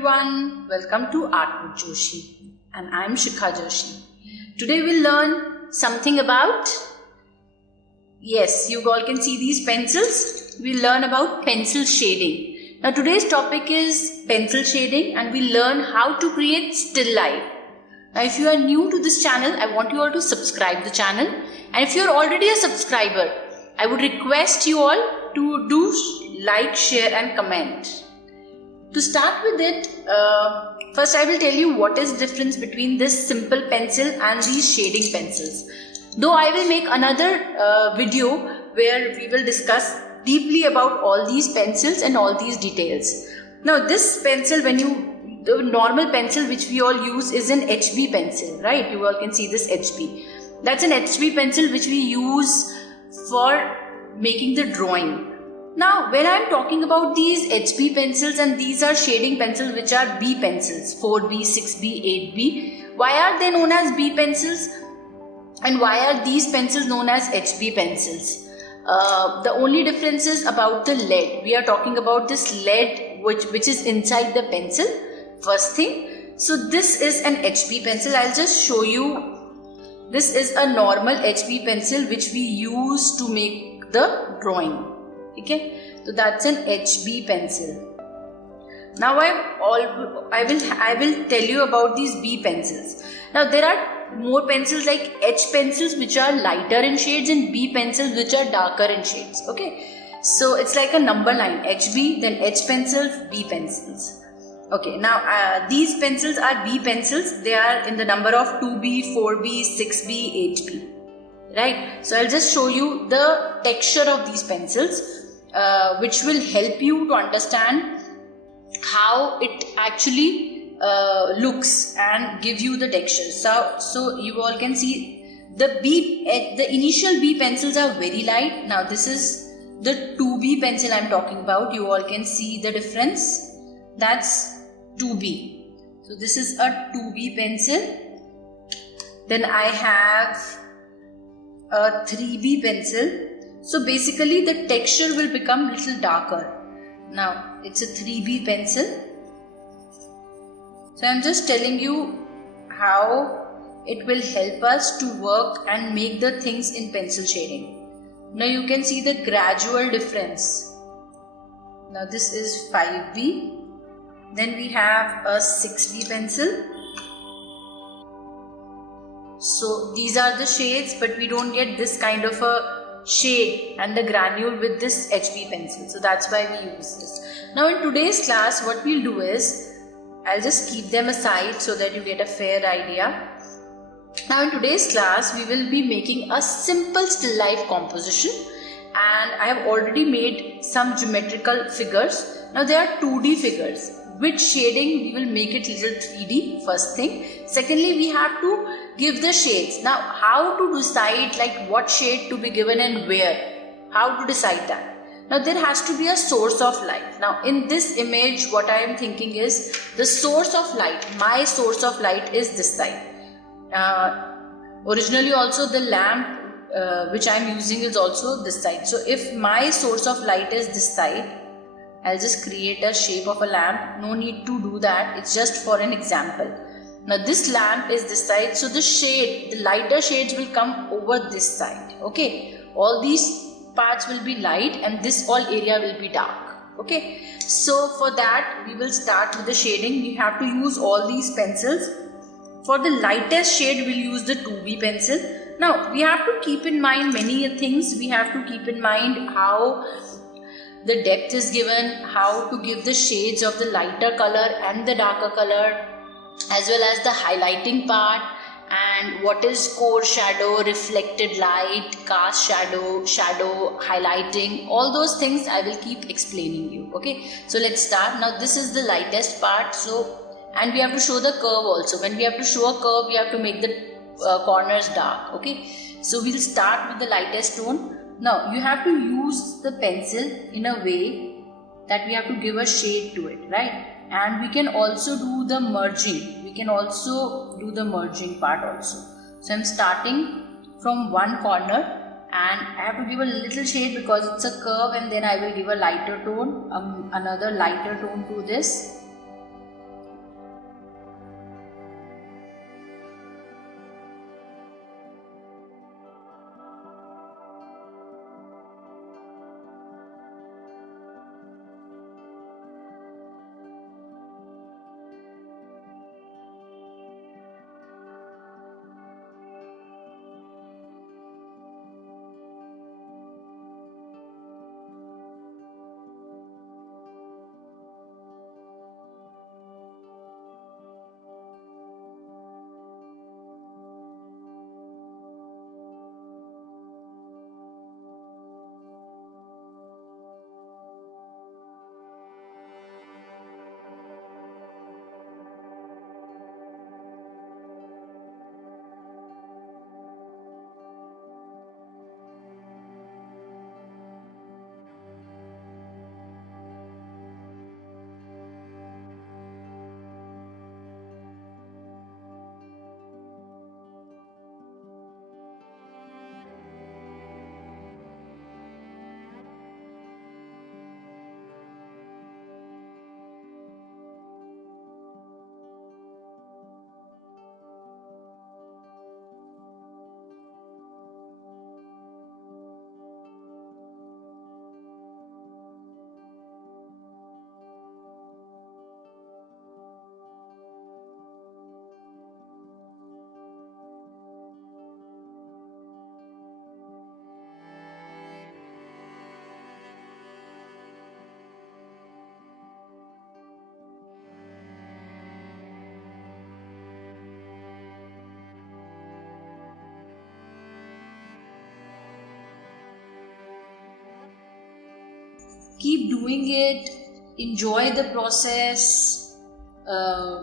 everyone, welcome to Art with Joshi and I am Shikha Joshi. Today we'll learn something about, yes, you all can see these pencils. We'll learn about pencil shading. Now today's topic is pencil shading and we'll learn how to create still life. Now if you are new to this channel, I want you all to subscribe the channel, and if you're already a subscriber, I would request you all to do like, share and comment. To start with it, first I will tell you what is the difference between this simple pencil and these shading pencils. Though I will make another video where we will discuss deeply about all these pencils and all these details. Now this pencil, the normal pencil which we all use is an HB pencil, right? You all can see this HB. That's an HB pencil which we use for making the drawing. Now when I am talking about these HB pencils and these are shading pencils which are B pencils, 4B, 6B, 8B. Why are they known as B pencils and why are these pencils known as HB pencils? The only difference is about the lead. We are talking about this lead which is inside the pencil, first thing. So this is an HB pencil. I'll just show you. This is a normal HB pencil which we use to make the drawing. Okay, so that's an HB pencil. Now I will tell you about these B pencils. Now there are more pencils like H pencils which are lighter in shades and B pencils which are darker in shades. Okay, so it's like a number line: HB, then H pencils, B pencils. Okay, now these pencils are B pencils. They are in the number of 2B, 4B, 6B, 8B. Right, so I'll just show you the texture of these pencils, which will help you to understand how it actually looks and give you the texture. So you all can see the initial B pencils are very light. Now this is the 2B pencil I'm talking about. You all can see the difference. That's 2B. So this is a 2B pencil. Then I have a 3B pencil. So basically the texture will become little darker. Now it's a 3B pencil. So I'm just telling you how it will help us to work and make the things in pencil shading. Now you can see the gradual difference. Now this is 5B. Then we have a 6B pencil. So these are the shades, but we don't get this kind of a shade and the granule with this HB pencil. So that's why we use this. Now in today's class, what we'll do is, I'll just keep them aside so that you get a fair idea. Now in today's class, we will be making a simple still life composition, and I have already made some geometrical figures. Now they are 2D figures. With shading, we will make it little 3D, first thing. Secondly, we have to give the shades. Now, how to decide like what shade to be given and where? How to decide that? Now, there has to be a source of light. Now, in this image, what I am thinking is the source of light. My source of light is this side. Originally, also the lamp which I am using is also this side. So, if my source of light is this side, I'll just create a shape of a lamp. No need to do that. It's just for an example. Now this lamp is this side. So the lighter shades will come over this side. Okay. All these parts will be light and this all area will be dark. Okay. So for that we will start with the shading. We have to use all these pencils. For the lightest shade we'll use the 2B pencil. Now we have to keep in mind many things. We have to keep in mind how the depth is given, how to give the shades of the lighter color and the darker color, as well as the highlighting part, and what is core shadow, reflected light, cast shadow, highlighting. All those things I will keep explaining you. Okay, so let's start. Now this is the lightest part. And we have to show the curve also. When we have to show a curve, we have to make the corners dark. Okay, so we'll start with the lightest tone. Now you have to use the pencil in a way that we have to give a shade to it, right? And we can also do the merging. We can also do the merging part also. So I'm starting from one corner and I have to give a little shade because it's a curve, and then I will give a lighter tone, another lighter tone to this. keep doing it, enjoy the process,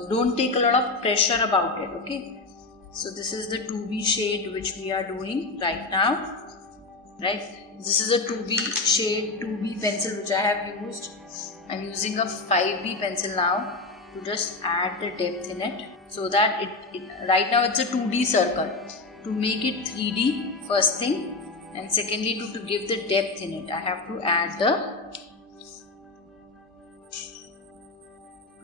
don't take a lot of pressure about it. Okay, so this is the 2B shade which we are doing right now, right? This is a 2B shade, 2B pencil which I have used. I'm using a 5B pencil now to just add the depth in it, so that right now it's a 2D circle. To make it 3D, first thing, and secondly to give the depth in it, I have to add a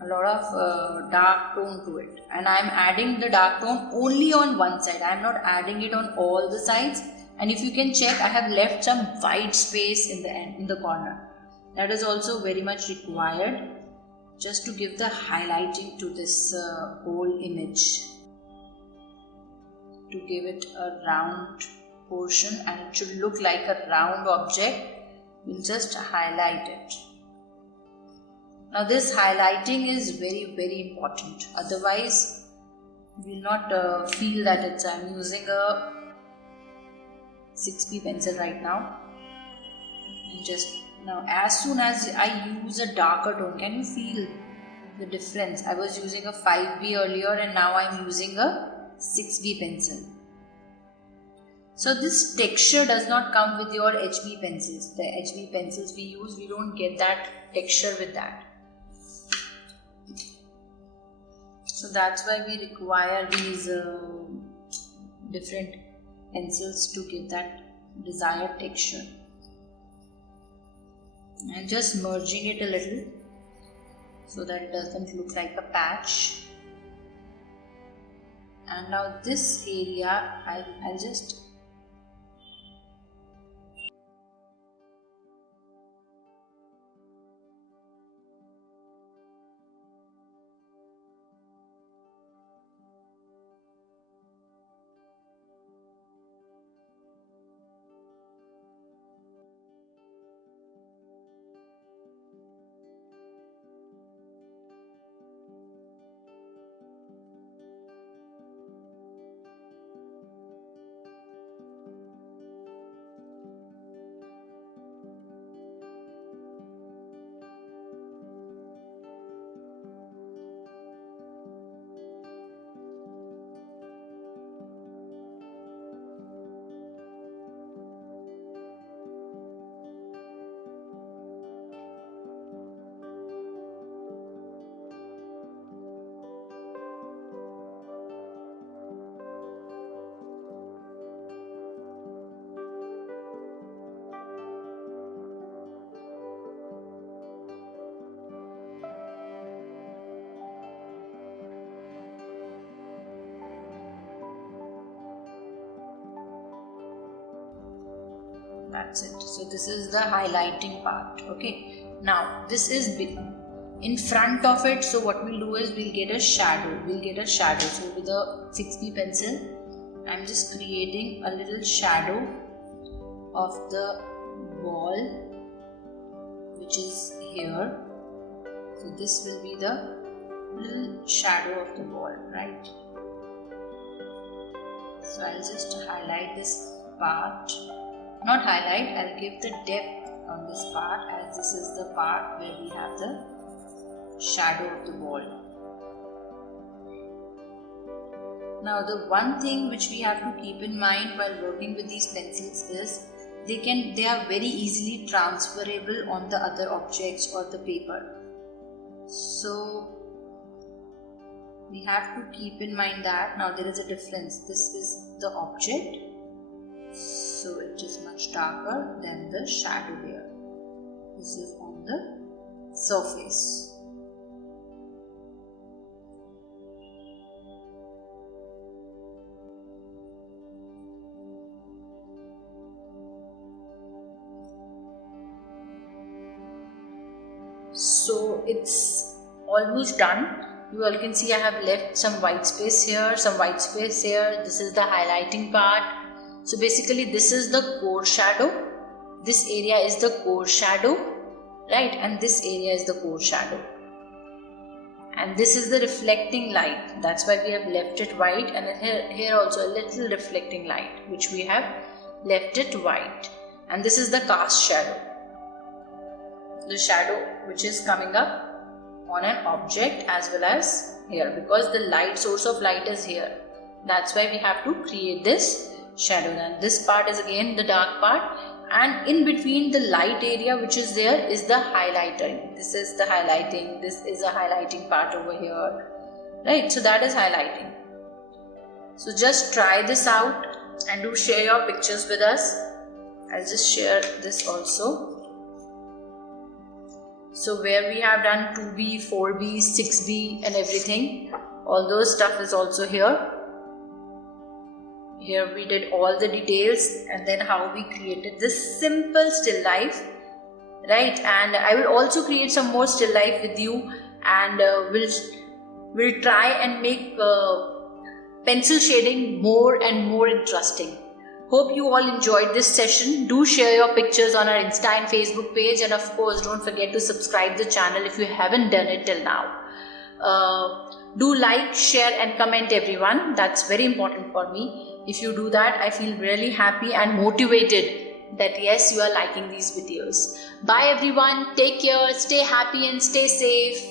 lot of dark tone to it, and I am adding the dark tone only on one side. I am not adding it on all the sides. And if you can check, I have left some white space in the end, in the corner. That is also very much required, just to give the highlighting to this whole image, to give it a round portion, and it should look like a round object. We'll just highlight it. Now this highlighting is very, very important, otherwise you will not feel that it's, I'm using a 6B pencil right now, and just now as soon as I use a darker tone, can you feel the difference? I was using a 5B earlier and now I'm using a 6B pencil. So this texture does not come with your HB pencils. The HB pencils we use, we don't get that texture with that. So that's why we require these different pencils to get that desired texture. And just merging it a little so that it doesn't look like a patch. And now this area, I'll just that's it. So this is the highlighting part. Okay, now this is in front of it. So what we'll do is we'll get a shadow. So with a 6B pencil, I'm just creating a little shadow of the wall which is here. So this will be the little shadow of the wall, right? So I'll just highlight this part. Not highlight, I'll give the depth on this part, as this is the part where we have the shadow of the wall. Now the one thing which we have to keep in mind while working with these pencils is they are very easily transferable on the other objects or the paper. So we have to keep in mind that now there is a difference. This is the object, so it is much darker than the shadow here. This is on the surface. So it's almost done. You all can see I have left some white space here, some white space here. This is the highlighting part. So basically this is the core shadow. This area is the core shadow, right? And this area is the core shadow. And this is the reflecting light. That's why we have left it white, and here also a little reflecting light, which we have left it white. And this is the cast shadow. the shadow which is coming up on an object as well as here, because the light source of light is here. That's why we have to create this shadow. And this part is again the dark part, and in between the light area which is there is the highlighting. This is the highlighting, this is a highlighting part over here, right? So that is highlighting. So just try this out and do share your pictures with us. I'll just share this also. So where we have done 2B, 4B, 6B and everything, all those stuff is also here. Here we did all the details and then how we created this simple still life, right? And I will also create some more still life with you, and we'll try and make pencil shading more and more interesting. Hope you all enjoyed this session. Do share your pictures on our Insta and Facebook page, and of course don't forget to subscribe the channel if you haven't done it till now. Do like, share and comment everyone. That's very important for me. If you do that, I feel really happy and motivated that yes, you are liking these videos. Bye everyone. Take care. Stay happy and stay safe.